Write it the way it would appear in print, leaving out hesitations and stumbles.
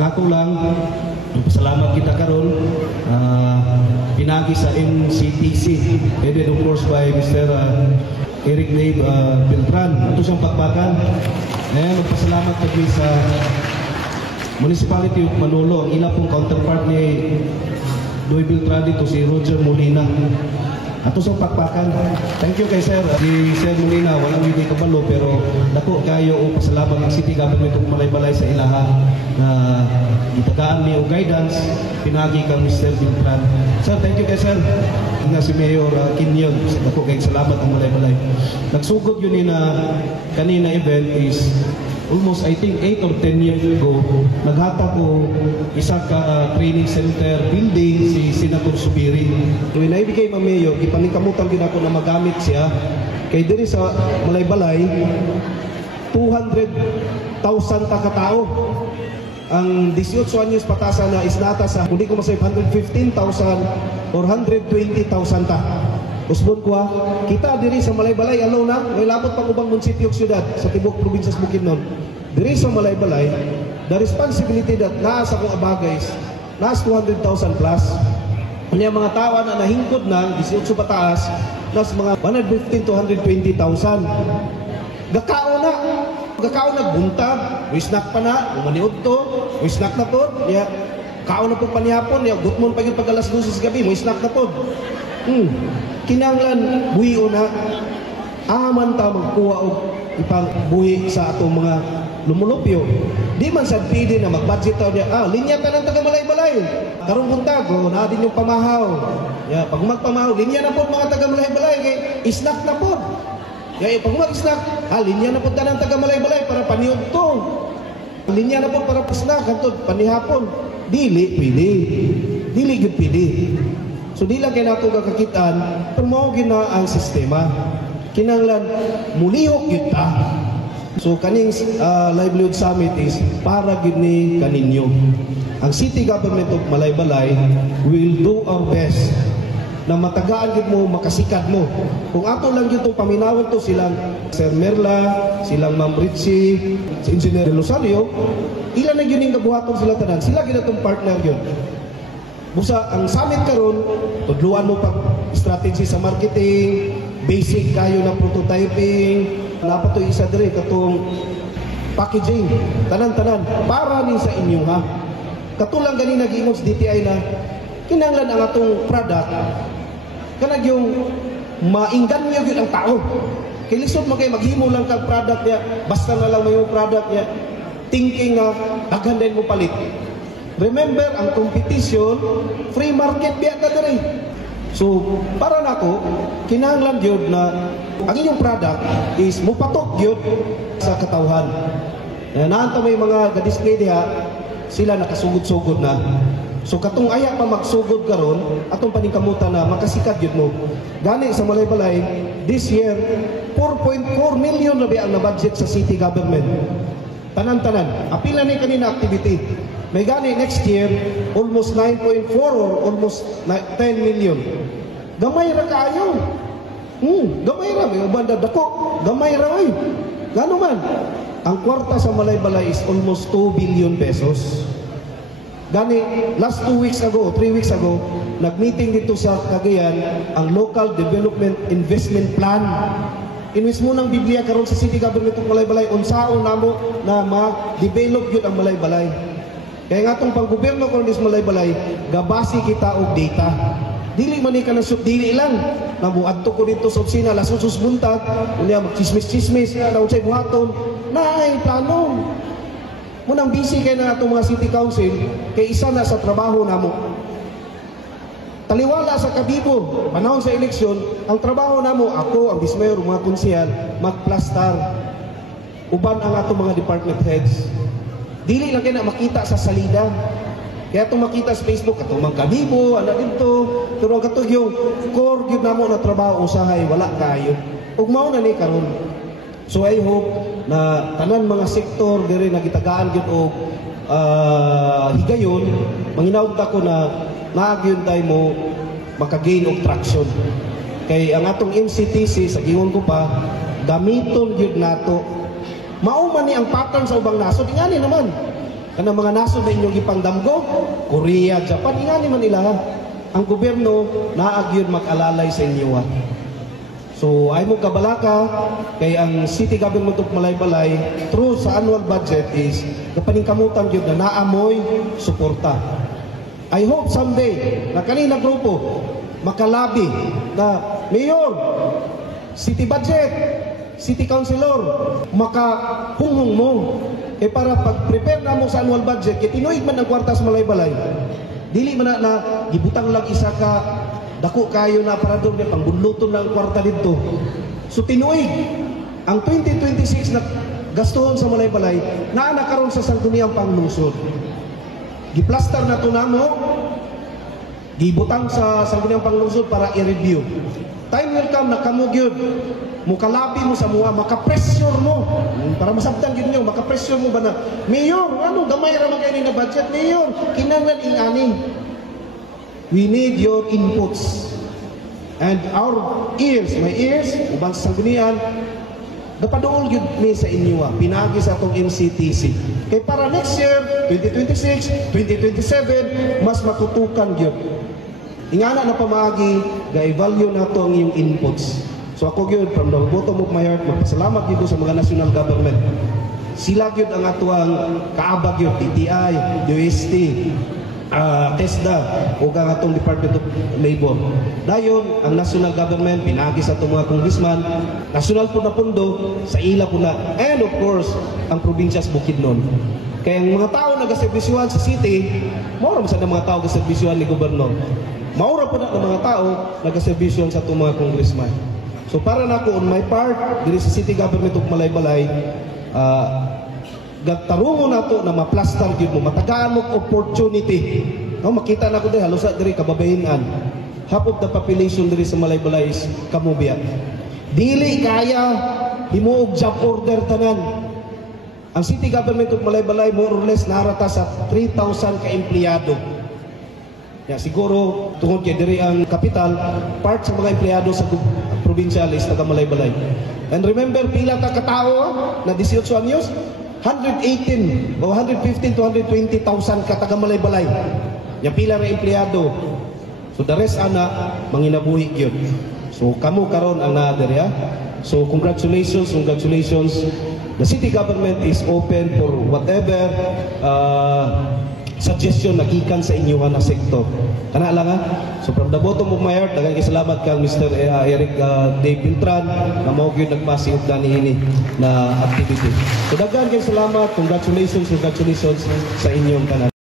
Ang ako lang, salamat kita karon pinagi sa MCTC, headed of course by Mr. Eric Dave Beltran. Ito siyang pakpakan. Ayan, magpasalamat kami sa Municipality of Manolo. Ang ila pong counterpart ni Doy Beltran dito, si Roger Molina. Ato sa pakpakan. Thank you kay Sir. Si Sir Molina, walang hindi kabalo, pero dako kayo o pasalamat ng City Government ug malay-balay sa ilaha na itagaan niyo guidance, pinagi kang Mr. Beltran. Sir, thank you kay Sir. Nga si Mayor Kinyon, dako kay salamat ang malay-balay. Nagsugod yun na kanina event is almost I think 8 or 10 years ago, naghata ko isa ka training center building si Senator Subiri. When I became a mayor, ipanikamutan din ako na magamit siya. Kay diri sa Malaybalay, 200,000 ta katao. Ang 18 anyos patasa na isnata sa, hindi ko masayip, 115,000 or 120,000 ta. Usbon ko kita diri sa Malaybalay alone na, may labot pang ubang munisipyo syudad sa tibok probinsya sa Bukidnon. Diri sa Malaybalay, the responsibility that naasa kong abagays, naas 200,000 plus. Kanya mga tawa na nahingkod na, 18 pataas, nas mga 115 to 120,000. Gakao na buntag, wisnak pa na, umaniod to, wisnak na to, ya, kao na po panihapon, ya, gutmon pa yung pag-alas 12 sa gabi, wisnak na to. Kinanglan buhiyo na aman ta magkuha og ipang buhi sa atong mga lumulupyo. Di man sad pwede na mag-budget tayo niya, linya ka ng taga Malaybalay. Karong buntag, na din yung pamahaw. Ya, pag magpamahaw, linya na po mga taga Malaybalay, kay isnak na po. Kaya pag mag-isnak, linya na po ta ng taga Malaybalay para paniod to. Linya na po para pasnak, hantod panihapon. Dili pwede. Dili gud pwede. So di lang kayo nato kakakitaan, tumawagin na ang sistema. Kinanglan, mulihok yun ta. So kaning livelihood summit is para gini kaninyo. Ang City Government of Malaybalay will do our best na matagaan gid mo, makasikad mo. Kung ato lang yun itong paminawan to, silang Sir Merla, silang Ma'am Ritchie, si Engineer Rosario, ilan na yun yung kabuhaton sila tanan. Sila gina itong partner yun. Busa, ang summit karon, tudluan mo pag strategy sa marketing, basic kayo na prototyping, dapat to isa dire katong packaging, tanan-tanan, para ni sa inyo ha. Katulang gani nag-ingon sa DTI na, kinanglan ang atong product, kanag yung maingganyo yun ang tao. Kilisod mo kayo, maghimo lang kang product niya, basta na lang may yung product niya, thinking na, aghandain mo palit. Remember, ang competition, free market biya ka na rin. So, para nako, kinahanglan yun na ang inyong product is mupatok yun sa katawhan. Naanta may mga ga-display diha, sila nakasugod-sugod na. So, katong aya pa magsugod karon, atong paningkamutan na makasikat yun mo. Gani sa Malaybalay, this year, 4.4 million na biya ang na-budget sa city government. Tanan-tanan. Apila ni kanina activity. May gani next year, almost 9.4 or almost 10 million. Gamay ra kaayo. Gamay ra. May ubanda dako. Gamay ra ay. Gano man? Ang kwarta sa Malaybalay is almost 2 billion pesos. Gani, last 2 weeks ago, 3 weeks ago, nag-meeting dito sa Cagayan ang Local Development Investment Plan. Inwis mo ng Biblia karon sa City Government ng Malaybalay, unsaon namo na ma-develop yun ang Malaybalay. Kaya nga itong pang-gobyerno ko ng Malaybalay, gabasi kita og data. Dili man ka na dili lang. Nabuadto ko dito sa opisina, lasusus buntag, unya mag-chismis-chismis, naunsay buhaton, naay plano. Munang busy kayo na itong mga city council, kay isa na sa trabaho namo. Taliwala sa kabibo, panahon sa eleksyon, ang trabaho namo, ako, ang dismayor, mga konsehal, magplastar. Uban ang atong mga department heads. Dili lang kayo na makita sa salida. Kaya itong makita sa Facebook, itong mga kabibo, ano dito. Pero ang katog yung core yun na mo na trabaho, usahay, wala kayo. Ug mao na ni karon. So I hope na tanan mga sektor diri nagitagaan gyud og higayon, manginawd ko na naagyon tayo mo makagain og traction. Kay ang atong MCTC, sa gingon ko pa, gamiton gyud nato. Mao man ni ang pattern sa ubang nasod, ingani naman. Kanang mga nasod na inyong ipangdamgo, Korea, Japan, ingani man nila. Ang gobyerno naagyon mag-alalay sa inyo. So ay mo kabalaka kay ang city government of Malaybalay through sa annual budget is kapaningkamutan gyud na naamoy suporta. I hope someday na kanina grupo makalabi na mayor, city budget, city councilor, makahunghong mo. Eh para pag-prepare na mo sa annual budget, kaya tinuig man ang kwarta sa Malaybalay. Dili man na gibutang lang isa ka dako kayo na para doon pangbunluton ng kwarta dito. So tinuig ang 2026 na gastuhon sa Malaybalay na nakaroon sa sangguniang panglungsod. Giplastar na to namo, gibutang sa sangguniang panglungsod para i-review. Time will come na kamo gyud mukalabi mo sa mga makapressure mo para masabtan gyud niyo, makapressure mo ba na mayor, ano gamay ra man kay na budget mayor, kinahanglan ingani. We need your inputs. And our ears, my ears, ubang sa sanggunian, napadool yun mi sa inyo, pinagi sa itong MCTC. Kaya para next year, 2026, 2027, mas matutukan yun. Ingana na pamagi, ga-evalue na ito ang iyong inputs. So ako yun, from the bottom of my heart, magpasalamat yun sa mga national government. Sila yun ang atuang kaabag yun, DTI, UST, TESDA o ang atong Department of Labor. Dayon, ang national government, pinagi sa itong mga congressman, national po na pundo, sa ila po na, and of course, ang probinsyas Bukidnon. Kaya ang mga tao nagaserbisyuhan sa city, maura sa mga tao nagaserbisyuhan ni gobernador. Maura po na ng mga tao nagaserbisyuhan sa itong mga congressman. So para na ako, on my part, diri sa City Government of Malaybalay, gagtarungo na to na maplastar yun mo, matagaan mo opportunity. No, makita na ko diri, halos diri kababahinan. Half of the population diri sa Malaybalay is kamubiya. Dili kaya himuog job order tanan. Ang City Government of Malaybalay more or less narata sa 3,000 ka-empleyado. Ya, siguro tungod kay diri ang capital, part sa mga empleyado sa probinsya is taga Malaybalay. And remember pila ta katao na 18 anyos? 118 o 115 to 120,000 ka taga Malaybalay. Yang pila ra empleyado. So the rest ana manginabuhi gyud. So kamo karon ang naa diri ha. So congratulations. The city government is open for whatever suggestion na gikan sa inyo na sektor. Kana lang ha. So from the bottom of my heart, daghang salamat kang Mr. Eric Dave Beltran na mao gyud nagpasiog dani ini na activity. So daghang salamat, congratulations sa inyong tanan.